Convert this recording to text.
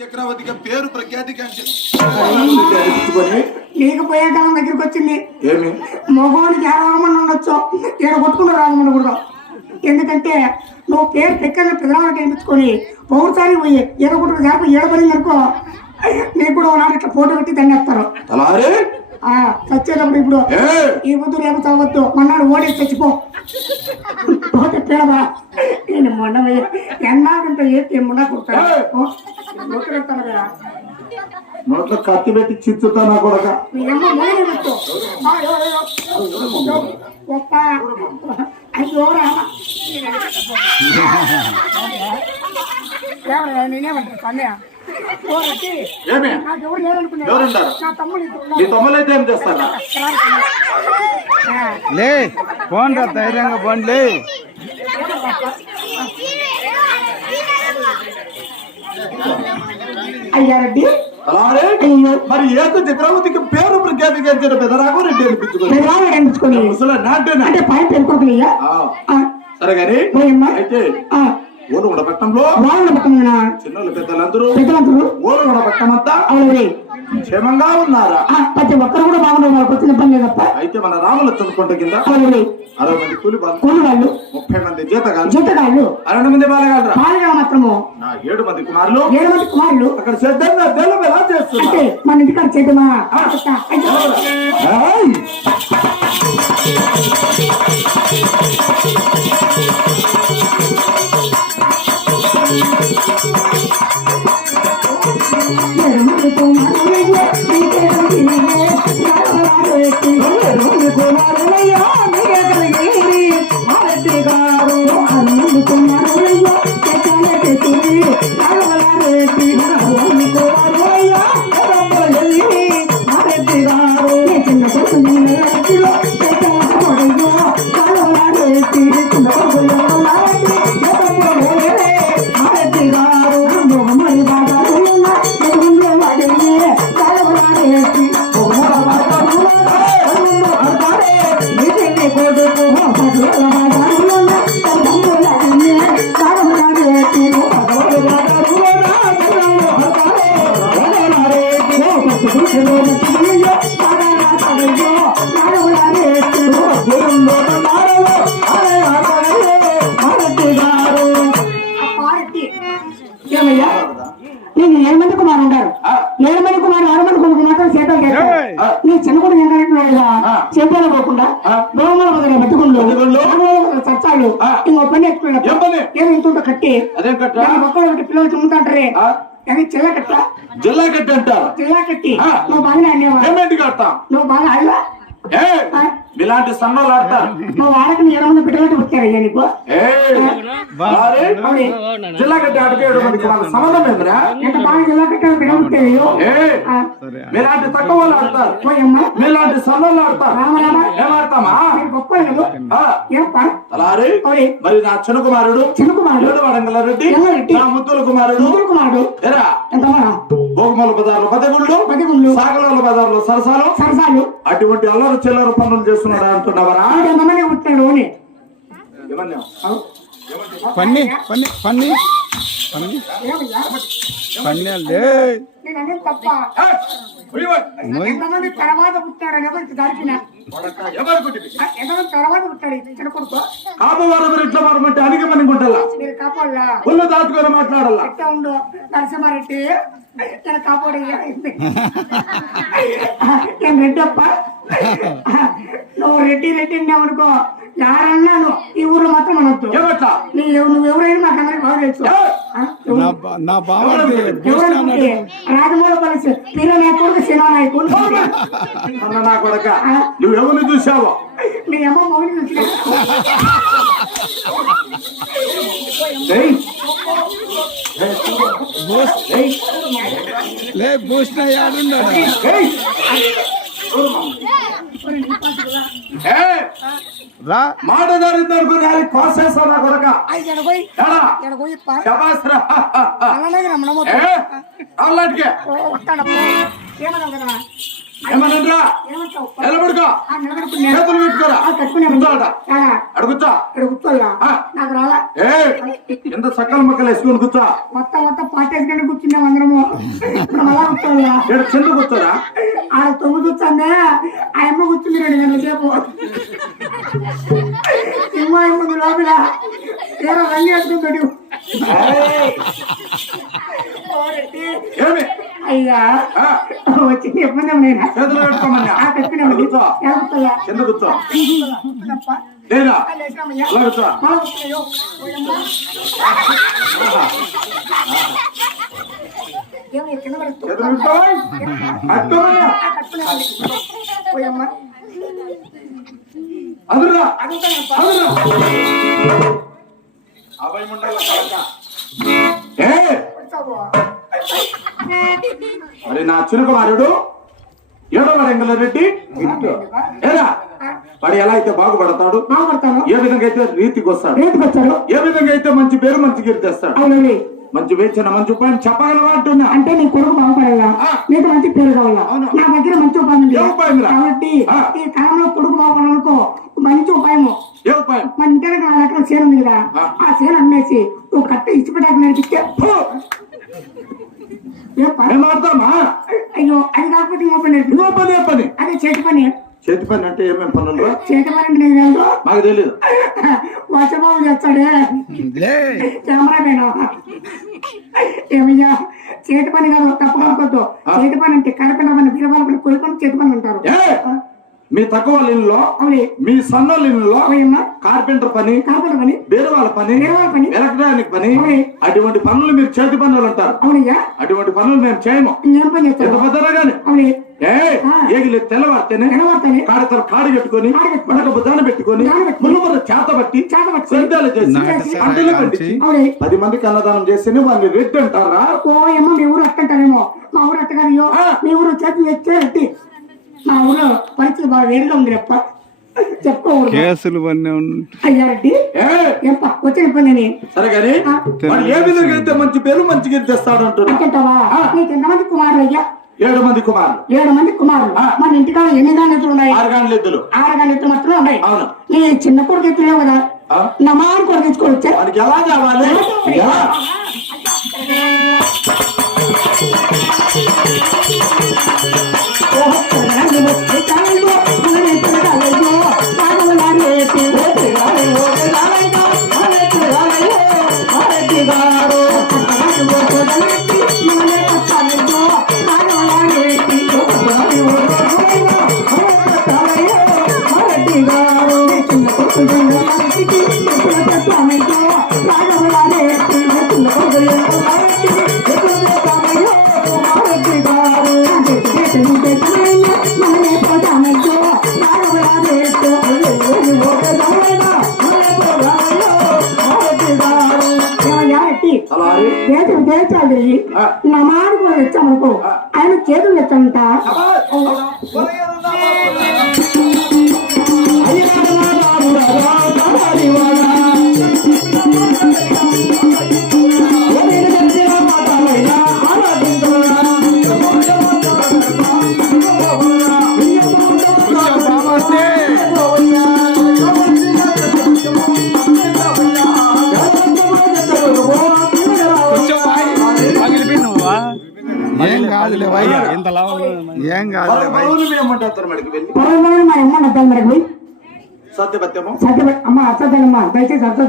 చక్రవర్తిగా పేరు ప్రఖ్యాతికి నీకు పోయే కాలం దగ్గరికి వచ్చింది. ఏమి మగవానికి ఏ రాగమని ఉండొచ్చు, ఏడ కొట్టుకున్న రాగమని కూడా. ఎందుకంటే నువ్వు పేరు పెక్కని పిల్లలకి అనిపించుకొని ఒకసారి పోయి ఏడ కొట్టుకు చేప ఏడబడింది అనుకో, నీకు కూడా ఒకనాడు ఇట్లా ఫోటో పెట్టి దండేస్తారు. చచ్చేటప్పుడు ఇప్పుడు ఈ వద్దు రేపు చదవద్దు, మొన్నాడు ఓడి చచ్చిపో పోతే పేడదా. నేను మొన్న ఎన్నాకంటే ఏ మొన్న కొడతాను కదా, నోట్లో కత్తి పెట్టి చిచ్చుతా నా కొడక. నేనేమంటారు కన్నయ్య తమ్ములైతే ఏం చేస్తారా? లే పోండి ధైర్యంగా పోండి. అయ్యారెడ్డి మరి ఏదో చక్రవర్తికి పేరు ప్రఖ్యాతించిన పెదరాకు రెడ్డి అనిపించుకొని అంటే పైన పెరుకోకలియా. సరే గాని అయితే ఊరుగొండ పట్టణంలో చిన్నలు పెద్దలందరూ ఊరుగొండ పట్టణం అంతా క్షేమంగా ఉన్నారా? ప్రతి ఒక్కరు కూడా బాగున్నారు, వచ్చిన పని లేదప్ప. అయితే మన రాముల చుట్టుకుంట కింద 60 మంది కూలి వాళ్ళు, 30 మంది జీతగాళ్ళు, 12 మంది బాలగాళ్ళు మాత్రము, 7 మంది కుమారులు అక్కడ సిద్ధంగా దేవం ఎలా చేస్తున్నారు? మన ఇంటికాడ చేద్దామా? నేను 7 మంది కుమారు ఉంటారు. 7 మంది కుమారు 6 మంది కొడుకు మాత్రం చేపలు చేస్తారు. నీ చిన్న కొడుకు ఏంటంటున్నాడుగా చేపలు పోకుండా దోమల బదులు మెట్టుకుంటూ చచ్చాలు ఇంకో పని ఎక్కువ ఏమి ఇంత కట్టి ఒక్కరు పిల్లలు చుమ్ముతాంటారే అది జిల్లా కట్ట. జిల్లా కట్టి అంటారు. జిల్లా కట్టి నువ్వు బాగా అనేవా? నువ్వు బాగా ఆడవా? ఇలాంటి సన్నలు ఆడతారు. నువ్వు ఆడక 7 మంది బిడ్డలు పుట్టారయ్యా నీకు. జిల్లా కట్టి ఆడితే 7 మందికి సంబంధం ఏంద్రా? ఎంత బాగా జిల్లా కట్టారు బిడ్డ పుట్టారు. మీలాంటి తక్కువ వాళ్ళు ఆడతారు, మీలాంటి సన్నలు ఆడతారు. ఏం ఆడతామా? గొప్ప మరి నా చిన్న కుమారుడు వడంగల రెడ్డి, నా ముద్దుల కుమారుడు ఎరా భోగమల బజార్లో 10 గుళ్ళు, సాగలోల బజార్లో సరసాలు అటువంటి అల్లరు చిల్లర పనులు చేస్తున్నాడు అంటున్నావరా? పన్నీ తర్వాత పుట్టాడు చిన్న కొడుకు ఇట్లా మారమంటే అడిగి మని గుంటలా ఒళ్ళు దాచుకొని మాట్లాడాలా? ఉండు నరసింహారెడ్డి కాపాడు రెడ్డప్ప. నువ్వు రెడ్డి అన్నావనుకో యారన్నాను ఈ ఊర్లో మాత్రం అనొద్దు. నువ్వెవరైనా మాకు అందరికి బాగా తెలుసు. రాజమూల కలిసి పిల్లలు కొడుకు శిలానాయకుడు నా కొడక నువ్వెవరిని చూసావో? మీ అమ్మ మొగని చూసి భూషణ యాడున్నాడు? మాట జరిగిందనుకుని కోసేస్తా నా కొడక. ఏమన్నా నిలబడుకో, చేతులు పెట్టుకోరా, అడుగుతా నాకు రాలా. ఎంత సక్కల మొక్కలు వేసుకొని కూర్చో. మొత్తం పాటేసుకొని కూర్చున్నాం అందరము. ఇప్పుడు మళ్ళా కూర్చోవాలా ఇక్కడ కింద కూర్చోరా ఆడ తొమ్మిది కూర్చోందే ఆ అమ్మ కూర్చుంది 2 గంటల సేపు సింహ ముందు లోపల ఏదో రంగు వేసుకుంటాడు ఏమి అయ్యా ఆ, వచ్చింది ఎప్పుడు నేను చేతులు పెట్టుకోమన్నా పెట్టినా కూర్చో కూర్చోయా కింద కూర్చో లేదా అలా కూర్చో చేతులు పెట్టుకో అట్టుకోమన్నా అదురా అదురా అభయ మండల ఏ మరి నా చిన్న కుమారుడు 7వ రంగుల రెడ్డి ఏరా వాడు ఎలా అయితే బాగుపడతాడు బాగుపడతాను ఏ విధంగా అయితే రీతికి వస్తాడు రేటుకి వచ్చాడు ఏ విధంగా అయితే మంచి పేరు మంచి కీర్తి తెస్తాడు అవునండి మంచి వేచిన మంచి ఉపాయం చెప్పగలవా అంటున్నా అంటే నీ కొడుకు బాగుపడాలా నీకు మంచి పేరు కావాలా అవును. నా దగ్గర మంచి ఉపాయం ఉంది ఏ ఉపాయం రా? కాబట్టి ఆ. ఈ కాలంలో కొడుకు బాగుపడాలనుకో మంచి ఉపాయము ఏ ఉపాయం మన ఇంటి దగ్గర 4 ఎకరాల చేను ఉంది కదా ఆ. ఆ చేను అమ్మేసి నువ్వు కట్ట ఇచ్చిపెట్టాక నేర్పిస్తే ఏం ఆడతామా అయ్యో అది కాకపోతే ఇంకో పని నేర్పి ఇంకో పని ఏ పని అదే చేతి పని చేతి పని అంటే ఏమేమి పనులు చేతి పని అంటే నేను కాదు నాకు తెలియదు వర్షబాబు చేస్తాడే లే కెమెరామేన్ ఏమయ్యా చేతి పని కాదు తప్పకొద్దు చేతి పని అంటే కరపన పని బీరబాల పని కొలి పని చేతి పని అంటారు ఏ మీ తక్కువ వాళ్ళ ఇల్లులో అవునే మీ సన్నోళ్ళ ఇల్లులో అవునమ్మా కార్పెంటర్ పని కరపన పని బీరువాల పని బీరువాల పని ఎలక్ట్రానిక్ పని అవునే అటువంటి పనులు మీరు చేతి పనులు అంటారు అవునయ్యా అటువంటి పనులు మేము చేయము ఇంకేం పని ఎంత చేస్తాను భద్రగా గాని అవునే ఏ ఏగిలి తెల్లవారితేనే నిలబడతానే కాడతర కాడి కట్టుకొని కాడి కట్టుకొని, మనకు బుధాన పెట్టుకొని బుధాన పెట్టుకొని, మునుమరు చేత బట్టి చేతబట్టి, సేద్యాలు చేసి నాటసారాలు పంటలు కాల్చి, పండించి అవునే 10 మందికి అన్నదానం చేస్తేనే వాడిని రెడ్డి అంటారా ఓ ఏమో మీ ఊరు అట్టంటారేమో మా ఊరు అట్ట కాదు ఆ. మీ ఊరు చేతి ఎత్తే రెట్టి మా ఊరు పరిస్థితి బాగా వేరుగా ఉంది రేప చెప్పుకో ఊరు కేసులు పన్నే అయ్యా రెడ్డి ఏ ఏంప వచ్చిన పని అని సరే గాని ఆ. వాడు ఏ విధంగా అయితే మంచి పేరు మంచి కీర్తి తెస్తాడు అంటున్నా అంటావా నీకు ఎంతమంది కుమారులు అయ్యా 7 మంది కుమారులు 7 మంది కుమారులు ఆ. మన ఇంటికాడ ఎన్ని గానెత్తులు ఉన్నాయి 6 గాండ్ల ఎద్దులు 6 గానెత్తులు మాత్రం ఉన్నాయి అవును నీ చిన్న కొడుకు ఎత్తులేవు కదా ఆ? నా మారు కొడుకు తెచ్చుకోవచ్చా వాడికి ఎలా కావాలి ఎలా అలా చేతులు చేర్చాలి తిరిగి ఆ. నా మాట కూడా తెచ్చామనుకో ఆయన చేతులు తెచ్చంట కొంచెం బాగా వస్తే కొంచెం పగిలిపోయి నువ్వా ఏం కాదులే వై ఇంత ఏం కాదులే వై ఏమంటారు మడికి వెళ్ళి మా అమ్మ నద్దాలి మనకి సత్యపత్యము సత్య అమ్మ అర్థం దయచేసి అర్థం